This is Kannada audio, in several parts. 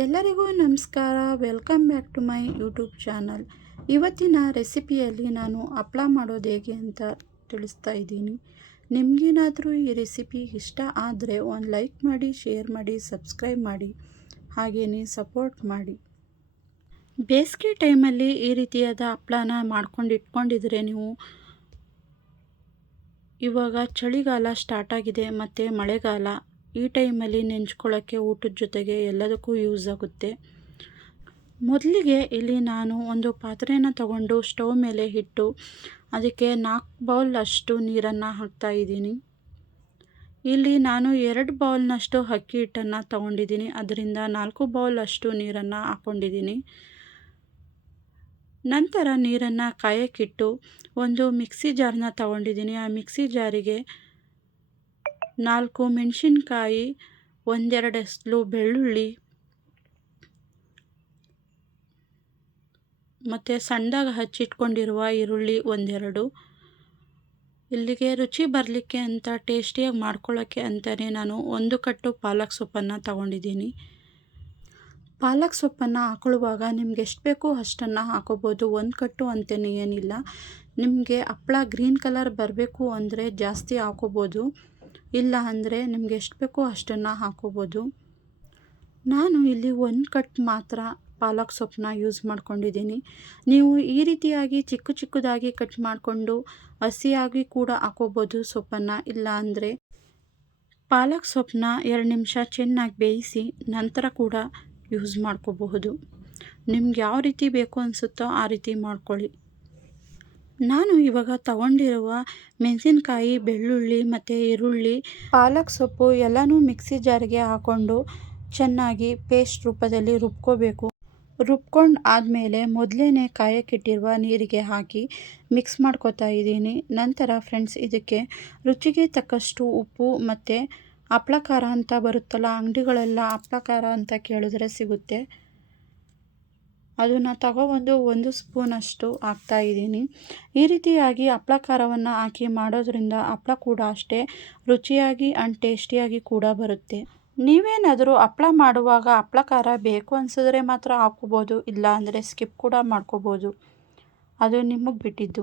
ಎಲ್ಲರಿಗೂ ನಮಸ್ಕಾರ. Welcome back to my YouTube channel. ಇವತ್ತಿನ ರೆಸಿಪಿಯಲ್ಲಿ ನಾನು ಹಪ್ಪಳ ಮಾಡೋದು ಹೇಗೆ ಅಂತ ತಿಳಿಸ್ತಾ ಇದ್ದೀನಿ. ನಿಮಗೇನಾದರೂ ಈ ರೆಸಿಪಿ ಇಷ್ಟ ಆದರೆ ಒಂದು ಲೈಕ್ ಮಾಡಿ, ಶೇರ್ ಮಾಡಿ, ಸಬ್ಸ್ಕ್ರೈಬ್ ಮಾಡಿ, ಹಾಗೆಯೇ ಸಪೋರ್ಟ್ ಮಾಡಿ. ಬೇಸಿಗೆ ಟೈಮಲ್ಲಿ ಈ ರೀತಿಯಾದ ಹಪ್ಪಳನ ಮಾಡ್ಕೊಂಡು ಇಟ್ಕೊಂಡಿದ್ರೆ ನೀವು, ಇವಾಗ ಚಳಿಗಾಲ ಸ್ಟಾರ್ಟ್ ಆಗಿದೆ ಮತ್ತು ಮಳೆಗಾಲ, ಈ ಟೈಮಲ್ಲಿ ನೆಂಚ್ಕೊಳ್ಳೋಕ್ಕೆ ಊಟದ ಜೊತೆಗೆ ಎಲ್ಲದಕ್ಕೂ ಯೂಸ್ ಆಗುತ್ತೆ. ಮೊದಲಿಗೆ ಇಲ್ಲಿ ನಾನು ಒಂದು ಪಾತ್ರೆನ ತಗೊಂಡು ಸ್ಟವ್ ಮೇಲೆ ಇಟ್ಟು ಅದಕ್ಕೆ 4 ಬೌಲ್ ಅಷ್ಟು ನೀರನ್ನು ಹಾಕ್ತಾಯಿದ್ದೀನಿ. ಇಲ್ಲಿ ನಾನು 2 ಬೌಲ್ನಷ್ಟು ಅಕ್ಕಿ ಹಿಟ್ಟನ್ನು ತಗೊಂಡಿದ್ದೀನಿ, ಅದರಿಂದ 4 ಬೌಲ್ ಅಷ್ಟು ನೀರನ್ನು ಹಾಕ್ಕೊಂಡಿದ್ದೀನಿ. ನಂತರ ನೀರನ್ನು ಕಾಯಕ್ಕಿಟ್ಟು ಒಂದು ಮಿಕ್ಸಿ ಜಾರನ್ನ ತಗೊಂಡಿದ್ದೀನಿ. ಆ ಮಿಕ್ಸಿ ಜಾರಿಗೆ 4 ಮೆಣಸಿನ್ಕಾಯಿ, 1-2 ಎಸ್ಲು ಬೆಳ್ಳುಳ್ಳಿ ಮತ್ತು ಸಣ್ಣದಾಗಿ ಹಚ್ಚಿಟ್ಕೊಂಡಿರುವ ಈರುಳ್ಳಿ 1-2, ಇಲ್ಲಿಗೆ ರುಚಿ ಬರಲಿಕ್ಕೆ ಅಂತ ಟೇಸ್ಟಿಯಾಗಿ ಮಾಡ್ಕೊಳ್ಳೋಕ್ಕೆ ಅಂತಲೇ ನಾನು 1 ಕಟ್ಟು ಪಾಲಕ್ ಸೊಪ್ಪನ್ನು ತಗೊಂಡಿದ್ದೀನಿ. ಪಾಲಕ್ ಸೊಪ್ಪನ್ನು ಹಾಕೊಳ್ಳುವಾಗ ನಿಮ್ಗೆ ಎಷ್ಟು ಬೇಕೋ ಅಷ್ಟನ್ನು ಹಾಕೋಬೋದು. 1 ಕಟ್ಟು ಅಂತಲೇ ಏನಿಲ್ಲ. ನಿಮಗೆ ಹಪ್ಪಳ ಗ್ರೀನ್ ಕಲರ್ ಬರಬೇಕು ಅಂದರೆ ಜಾಸ್ತಿ ಹಾಕೋಬೋದು, ಇಲ್ಲ ಅಂದರೆ ನಿಮ್ಗೆ ಎಷ್ಟು ಬೇಕೋ ಅಷ್ಟನ್ನು ಹಾಕೋಬೋದು. ನಾನು ಇಲ್ಲಿ 1 ಕಟ್ ಮಾತ್ರ ಪಾಲಕ್ ಸೊಪ್ಪನ್ನ ಯೂಸ್ ಮಾಡ್ಕೊಂಡಿದ್ದೀನಿ. ನೀವು ಈ ರೀತಿಯಾಗಿ ಚಿಕ್ಕದಾಗಿ ಕಟ್ ಮಾಡಿಕೊಂಡು ಹಸಿಯಾಗಿ ಕೂಡ ಹಾಕೋಬೋದು ಸೊಪ್ಪನ್ನು, ಇಲ್ಲ ಅಂದರೆ ಪಾಲಕ್ ಸೊಪ್ಪನ್ನ 2 ನಿಮಿಷ ಚೆನ್ನಾಗಿ ಬೇಯಿಸಿ ನಂತರ ಕೂಡ ಯೂಸ್ ಮಾಡ್ಕೋಬಹುದು. ನಿಮ್ಗೆ ಯಾವ ರೀತಿ ಬೇಕು ಅನಿಸುತ್ತೋ ಆ ರೀತಿ ಮಾಡ್ಕೊಳ್ಳಿ. ನಾನು ಇವಾಗ ತಗೊಂಡಿರುವ ಮೆಣಸಿನ್ಕಾಯಿ, ಬೆಳ್ಳುಳ್ಳಿ ಮತ್ತು ಈರುಳ್ಳಿ, ಪಾಲಕ್ ಸೊಪ್ಪು ಎಲ್ಲನೂ ಮಿಕ್ಸಿ ಜಾರಿಗೆ ಹಾಕ್ಕೊಂಡು ಚೆನ್ನಾಗಿ ಪೇಸ್ಟ್ ರೂಪದಲ್ಲಿ ರುಬ್ಕೋಬೇಕು. ರುಬ್ಕೊಂಡು ಆದಮೇಲೆ ಮೊದಲೇ ಕಾಯಕ್ಕಿಟ್ಟಿರುವ ನೀರಿಗೆ ಹಾಕಿ ಮಿಕ್ಸ್ ಮಾಡ್ಕೊತಾ ಇದ್ದೀನಿ. ನಂತರ ಫ್ರೆಂಡ್ಸ್, ಇದಕ್ಕೆ ರುಚಿಗೆ ತಕ್ಕಷ್ಟು ಉಪ್ಪು ಮತ್ತು ಹಪ್ಪಳ ಖಾರ ಅಂತ ಬರುತ್ತಲ್ಲ, ಅಂಗಡಿಗಳೆಲ್ಲ ಹಪ್ಪಳ ಖಾರ ಅಂತ ಕೇಳಿದ್ರೆ ಸಿಗುತ್ತೆ, ಅದನ್ನು ತಗೊಬಂದು 1 ಸ್ಪೂನಷ್ಟು ಹಾಕ್ತಾಯಿದ್ದೀನಿ. ಈ ರೀತಿಯಾಗಿ ಹಪ್ಪಳ ಖಾರವನ್ನು ಹಾಕಿ ಮಾಡೋದ್ರಿಂದ ಹಪ್ಪಳ ಕೂಡ ಅಷ್ಟೇ ರುಚಿಯಾಗಿ ಆ್ಯಂಡ್ ಟೇಸ್ಟಿಯಾಗಿ ಕೂಡ ಬರುತ್ತೆ. ನೀವೇನಾದರೂ ಹಪ್ಪಳ ಮಾಡುವಾಗ ಹಪ್ಪಳ ಖಾರ ಬೇಕು ಅನಿಸಿದ್ರೆ ಮಾತ್ರ ಹಾಕೋಬೋದು, ಇಲ್ಲ ಅಂದರೆ ಸ್ಕಿಪ್ ಕೂಡ ಮಾಡ್ಕೋಬೋದು, ಅದು ನಿಮಗೆ ಬಿಟ್ಟಿದ್ದು.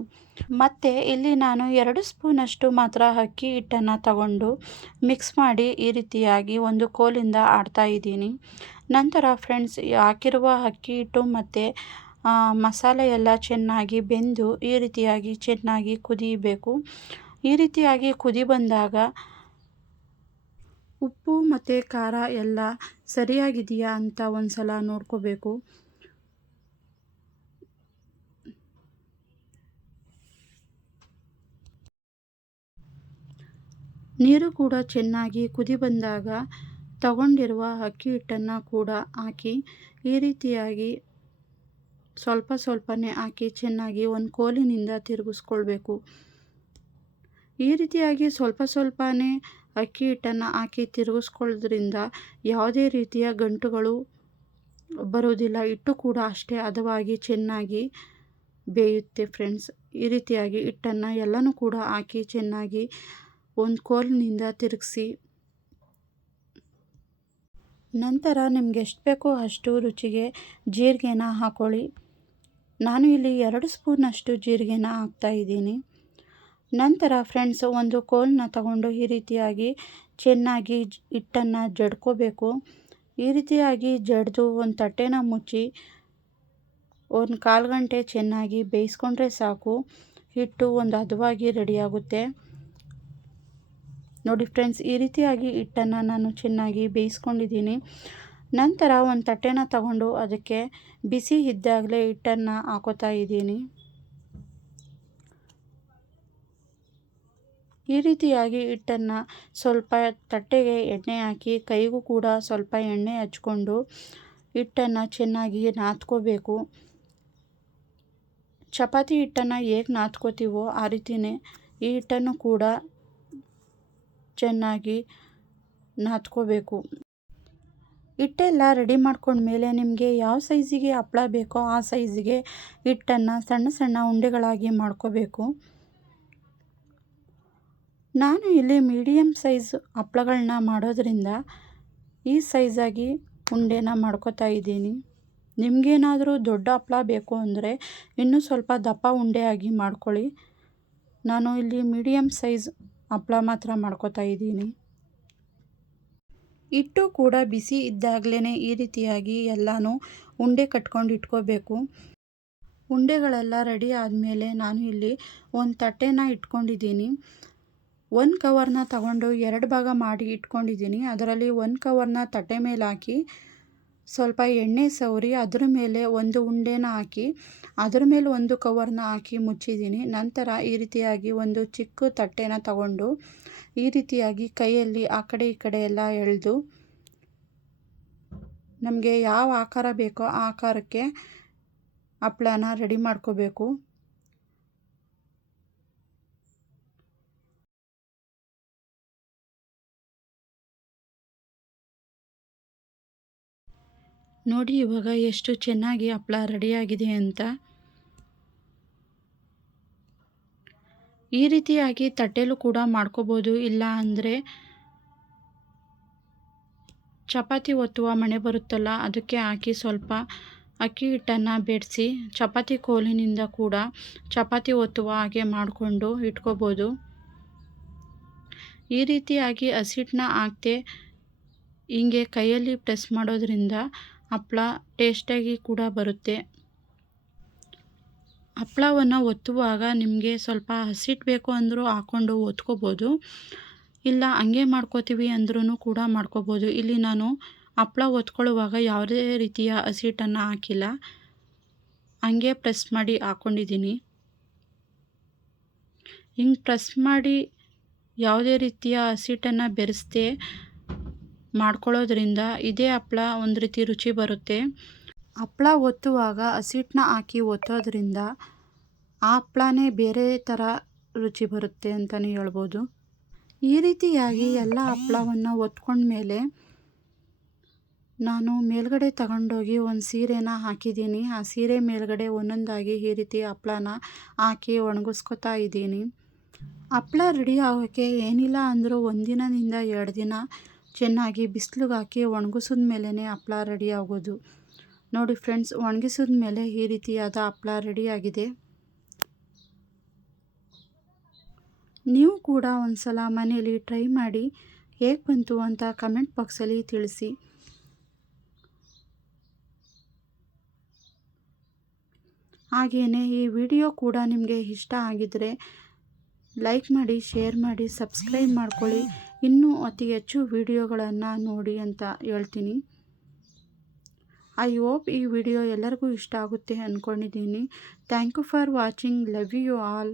ಮತ್ತು ಇಲ್ಲಿ ನಾನು 2 ಸ್ಪೂನಷ್ಟು ಮಾತ್ರ ಅಕ್ಕಿ ಹಿಟ್ಟನ್ನು ತಗೊಂಡು ಮಿಕ್ಸ್ ಮಾಡಿ ಈ ರೀತಿಯಾಗಿ ಒಂದು ಕೋಲಿಂದ ಆಡ್ತಾಯಿದ್ದೀನಿ. ನಂತರ ಫ್ರೆಂಡ್ಸ್, ಹಾಕಿರುವ ಅಕ್ಕಿ ಹಿಟ್ಟು ಮತ್ತು ಮಸಾಲೆ ಎಲ್ಲ ಚೆನ್ನಾಗಿ ಬೆಂದು ಈ ರೀತಿಯಾಗಿ ಚೆನ್ನಾಗಿ ಕುದಿಯಬೇಕು. ಈ ರೀತಿಯಾಗಿ ಕುದಿ ಬಂದಾಗ ಉಪ್ಪು ಮತ್ತು ಖಾರ ಎಲ್ಲ ಸರಿಯಾಗಿದೆಯಾ ಅಂತ ಒಂದು ಸಲ ನೋಡ್ಕೋಬೇಕು. ನೀರು ಕೂಡ ಚೆನ್ನಾಗಿ ಕುದಿ ಬಂದಾಗ ತಗೊಂಡಿರುವ ಅಕ್ಕಿ ಹಿಟ್ಟನ್ನು ಕೂಡ ಹಾಕಿ ಈ ರೀತಿಯಾಗಿ ಸ್ವಲ್ಪನೇ ಹಾಕಿ ಚೆನ್ನಾಗಿ ಒಂದು ಕೋಲಿನಿಂದ ತಿರುಗಿಸ್ಕೊಳ್ಬೇಕು. ಈ ರೀತಿಯಾಗಿ ಸ್ವಲ್ಪನೇ ಅಕ್ಕಿ ಹಿಟ್ಟನ್ನು ಹಾಕಿ ತಿರುಗಿಸ್ಕೊಳ್ಳೋದ್ರಿಂದ ಯಾವುದೇ ರೀತಿಯ ಗಂಟುಗಳು ಬರೋದಿಲ್ಲ. ಹಿಟ್ಟು ಕೂಡ ಅಷ್ಟೇ ಹದವಾಗಿ ಚೆನ್ನಾಗಿ ಬೇಯುತ್ತೆ ಫ್ರೆಂಡ್ಸ್. ಈ ರೀತಿಯಾಗಿ ಹಿಟ್ಟನ್ನು ಎಲ್ಲನೂ ಕೂಡ ಹಾಕಿ ಚೆನ್ನಾಗಿ ಒಂದು ಕೋಲಿನಿಂದ ತಿರುಗಿಸಿ ನಂತರ ನಿಮ್ಗೆ ಎಷ್ಟು ಬೇಕೋ ಅಷ್ಟು ರುಚಿಗೆ ಜೀರಿಗೆನ ಹಾಕ್ಕೊಳ್ಳಿ. ನಾನು ಇಲ್ಲಿ 2 ಸ್ಪೂನಷ್ಟು ಜೀರಿಗೆನ ಹಾಕ್ತಾಯಿದ್ದೀನಿ. ನಂತರ ಫ್ರೆಂಡ್ಸ್, ಒಂದು ಕೋಲನ್ನ ತಗೊಂಡು ಈ ರೀತಿಯಾಗಿ ಚೆನ್ನಾಗಿ ಹಿಟ್ಟನ್ನು ಜಡ್ಕೋಬೇಕು. ಈ ರೀತಿಯಾಗಿ ಜಡ್ದು ಒಂದು ತಟ್ಟೆನ ಮುಚ್ಚಿ 1/4 ಗಂಟೆ ಚೆನ್ನಾಗಿ ಬೇಯಿಸ್ಕೊಂಡ್ರೆ ಸಾಕು, ಹಿಟ್ಟು ಒಂದು ಹದವಾಗಿ ರೆಡಿಯಾಗುತ್ತೆ. ನೋಡಿ ಫ್ರೆಂಡ್ಸ್, ಈ ರೀತಿಯಾಗಿ ಹಿಟ್ಟನ್ನು ನಾನು ಚೆನ್ನಾಗಿ ಬೇಯಿಸ್ಕೊಂಡಿದ್ದೀನಿ. ನಂತರ ಒಂದು ತಟ್ಟೆನ ತಗೊಂಡು ಅದಕ್ಕೆ ಬಿಸಿ ಇದ್ದಾಗಲೇ ಹಿಟ್ಟನ್ನು ಹಾಕೋತಾ ಇದ್ದೀನಿ. ಈ ರೀತಿಯಾಗಿ ಹಿಟ್ಟನ್ನು ಸ್ವಲ್ಪ ತಟ್ಟೆಗೆ ಎಣ್ಣೆ ಹಾಕಿ ಕೈಗೂ ಕೂಡ ಸ್ವಲ್ಪ ಎಣ್ಣೆ ಹಚ್ಕೊಂಡು ಹಿಟ್ಟನ್ನು ಚೆನ್ನಾಗಿ ನಾದ್ಕೋಬೇಕು. ಚಪಾತಿ ಹಿಟ್ಟನ್ನು ಹೇಗೆ ನಾದ್ಕೋತೀವೋ ಆ ರೀತಿಯೇ ಈ ಹಿಟ್ಟನ್ನು ಕೂಡ ಚೆನ್ನಾಗಿ ನಾದ್ಕೋಬೇಕು. ಹಿಟ್ಟೆಲ್ಲ ರೆಡಿ ಮಾಡ್ಕೊಂಡ್ಮೇಲೆ ನಿಮಗೆ ಯಾವ ಸೈಜಿಗೆ ಹಪ್ಪಳ ಬೇಕೋ ಆ ಸೈಜಿಗೆ ಹಿಟ್ಟನ್ನು ಸಣ್ಣ ಉಂಡೆಗಳಾಗಿ ಮಾಡ್ಕೋಬೇಕು. ನಾನು ಇಲ್ಲಿ ಮೀಡಿಯಮ್ ಸೈಜ್ ಹಪ್ಪಳಗಳನ್ನ ಮಾಡೋದ್ರಿಂದ ಈ ಸೈಜಾಗಿ ಉಂಡೆನ ಮಾಡ್ಕೋತಾ ಇದ್ದೀನಿ. ನಿಮಗೇನಾದರೂ ದೊಡ್ಡ ಹಪ್ಪಳ ಬೇಕು ಅಂದರೆ ಇನ್ನೂ ಸ್ವಲ್ಪ ದಪ್ಪ ಉಂಡೆಯಾಗಿ ಮಾಡ್ಕೊಳ್ಳಿ. ನಾನು ಇಲ್ಲಿ ಮೀಡಿಯಮ್ ಸೈಜ್ ಹಪ್ಪಳ ಮಾತ್ರ ಮಾಡ್ಕೋತಾ ಇದ್ದೀನಿ. ಹಿಟ್ಟು ಕೂಡ ಬಿಸಿ ಇದ್ದಾಗಲೇ ಈ ರೀತಿಯಾಗಿ ಎಲ್ಲನೂ ಉಂಡೆ ಕಟ್ಕೊಂಡು ಇಟ್ಕೋಬೇಕು. ಉಂಡೆಗಳೆಲ್ಲ ರೆಡಿ ಆದಮೇಲೆ ನಾನು ಇಲ್ಲಿ ಒಂದು ತಟ್ಟೆನ ಇಟ್ಕೊಂಡಿದ್ದೀನಿ. ಒಂದು ಕವರ್ನ ತಗೊಂಡು 2 ಭಾಗ ಮಾಡಿ ಇಟ್ಕೊಂಡಿದ್ದೀನಿ. ಅದರಲ್ಲಿ ಒಂದು ಕವರ್ನ ತಟ್ಟೆ ಮೇಲೆ ಹಾಕಿ ಸ್ವಲ್ಪ ಎಣ್ಣೆ ಸವರಿ ಅದರ ಮೇಲೆ ಒಂದು ಉಂಡೆನ ಹಾಕಿ ಅದರ ಮೇಲೆ ಒಂದು ಕವರ್ನ ಹಾಕಿ ಮುಚ್ಚಿದ್ದೀನಿ. ನಂತರ ಈ ರೀತಿಯಾಗಿ ಒಂದು ಚಿಕ್ಕ ತಟ್ಟೆನ ತಗೊಂಡು ಈ ರೀತಿಯಾಗಿ ಕೈಯಲ್ಲಿ ಆ ಕಡೆ ಈ ಕಡೆ ಎಲ್ಲ ಎಳೆದು ನಮಗೆ ಯಾವ ಆಕಾರ ಬೇಕೋ ಆ ಆಕಾರಕ್ಕೆ ಹಪ್ಪಳನ ರೆಡಿ ಮಾಡ್ಕೋಬೇಕು. ನೋಡಿ ಇವಾಗ ಎಷ್ಟು ಚೆನ್ನಾಗಿ ಹಪ್ಪಳ ರೆಡಿಯಾಗಿದೆ ಅಂತ. ಈ ರೀತಿಯಾಗಿ ತಟ್ಟೆಲೂ ಕೂಡ ಮಾಡ್ಕೋಬೋದು. ಇಲ್ಲ ಅಂದರೆ ಚಪಾತಿ ಒತ್ತುವ ಮಣೆ ಬರುತ್ತಲ್ಲ ಅದಕ್ಕೆ ಹಾಕಿ ಸ್ವಲ್ಪ ಅಕ್ಕಿ ಹಿಟ್ಟನ್ನು ಬೆರೆಸಿ ಚಪಾತಿ ಕೋಲಿನಿಂದ ಕೂಡ ಚಪಾತಿ ಒತ್ತುವ ಹಾಗೆ ಮಾಡಿಕೊಂಡು ಇಟ್ಕೋಬೋದು. ಈ ರೀತಿಯಾಗಿ ಹಸಿಟ್ಟನ್ನ ಹಾಕದೆ ಹಿಂಗೆ ಕೈಯಲ್ಲಿ ಪ್ರೆಸ್ ಮಾಡೋದ್ರಿಂದ ಹಪ್ಪಳ ಟೇಸ್ಟಾಗಿ ಕೂಡ ಬರುತ್ತೆ. ಹಪ್ಪಳವನ್ನು ಒತ್ತುವಾಗ ನಿಮಗೆ ಸ್ವಲ್ಪ ಹಸಿಟ್ಟು ಬೇಕು ಅಂದರೂ ಹಾಕ್ಕೊಂಡು ಒತ್ಕೋಬೋದು. ಇಲ್ಲ ಹಂಗೆ ಮಾಡ್ಕೋತೀವಿ ಅಂದ್ರೂ ಕೂಡ ಮಾಡ್ಕೋಬೋದು. ಇಲ್ಲಿ ನಾನು ಹಪ್ಪಳ ಒತ್ಕೊಳ್ಳುವಾಗ ಯಾವುದೇ ರೀತಿಯ ಹಸಿಟ್ಟನ್ನು ಹಾಕಿಲ್ಲ, ಹಂಗೆ ಪ್ರೆಸ್ ಮಾಡಿ ಹಾಕ್ಕೊಂಡಿದ್ದೀನಿ. ಹಿಂಗೆ ಪ್ರೆಸ್ ಮಾಡಿ ಯಾವುದೇ ರೀತಿಯ ಹಸಿಟ್ಟನ್ನು ಬೆರೆಸದೆ ಮಾಡ್ಕೊಳ್ಳೋದ್ರಿಂದ ಇದೇ ಹಪ್ಪಳ ಒಂದು ರೀತಿ ರುಚಿ ಬರುತ್ತೆ. ಹಪ್ಪಳ ಒತ್ತುವಾಗ ಹಸಿಟ್ಟನ್ನ ಹಾಕಿ ಒತ್ತೋದ್ರಿಂದ ಆ ಹಪ್ಪಳನೇ ಬೇರೆ ಥರ ರುಚಿ ಬರುತ್ತೆ ಅಂತಲೇ ಹೇಳ್ಬೋದು. ಈ ರೀತಿಯಾಗಿ ಎಲ್ಲ ಹಪ್ಪಳವನ್ನು ಒತ್ಕೊಂಡ್ಮೇಲೆ ನಾನು ಮೇಲ್ಗಡೆ ತಗೊಂಡೋಗಿ ಒಂದು ಸೀರೆನ ಹಾಕಿದ್ದೀನಿ. ಆ ಸೀರೆ ಮೇಲ್ಗಡೆ ಒಂದೊಂದಾಗಿ ಈ ರೀತಿ ಹಪ್ಪಳನ ಹಾಕಿ ಒಣಗಿಸ್ಕೊತಾ ಇದ್ದೀನಿ. ಹಪ್ಪಳ ರೆಡಿ ಆಗೋಕ್ಕೆ ಏನಿಲ್ಲ ಅಂದರೂ 1 ದಿನದಿಂದ 2 ದಿನ ಚೆನ್ನಾಗಿ ಬಿಸಿಲಿಗೆ ಹಾಕಿ ಒಣಗಿಸಿದ ಮೇಲೇ ಹಪ್ಪಳ ರೆಡಿ ಆಗೋದು. ನೋಡಿ ಫ್ರೆಂಡ್ಸ್, ಒಣಗಿಸಿದ ಮೇಲೆ ಈ ರೀತಿಯಾದ ಹಪ್ಪಳ ರೆಡಿಯಾಗಿದೆ. ನೀವು ಕೂಡ ಒಂದು ಸಲ ಮನೇಲಿ ಟ್ರೈ ಮಾಡಿ ಹೇಗೆ ಬಂತು ಅಂತ ಕಮೆಂಟ್ ಬಾಕ್ಸಲ್ಲಿ ತಿಳಿಸಿ. ಹಾಗೆಯೇ ಈ ವಿಡಿಯೋ ಕೂಡ ನಿಮಗೆ ಇಷ್ಟ ಆಗಿದ್ದರೆ ಲೈಕ್ ಮಾಡಿ, ಶೇರ್ ಮಾಡಿ, ಸಬ್ಸ್ಕ್ರೈಬ್ ಮಾಡ್ಕೊಳ್ಳಿ. ಇನ್ನೂ ಅತಿ ಹೆಚ್ಚು ವಿಡಿಯೋಗಳನ್ನು ನೋಡಿ ಅಂತ ಹೇಳ್ತೀನಿ. ಐ ಹೋಪ್ ಈ ವಿಡಿಯೋ ಎಲ್ಲರಿಗೂ ಇಷ್ಟ ಆಗುತ್ತೆ ಅಂದ್ಕೊಂಡಿದ್ದೀನಿ. Thank you for watching. Love you all.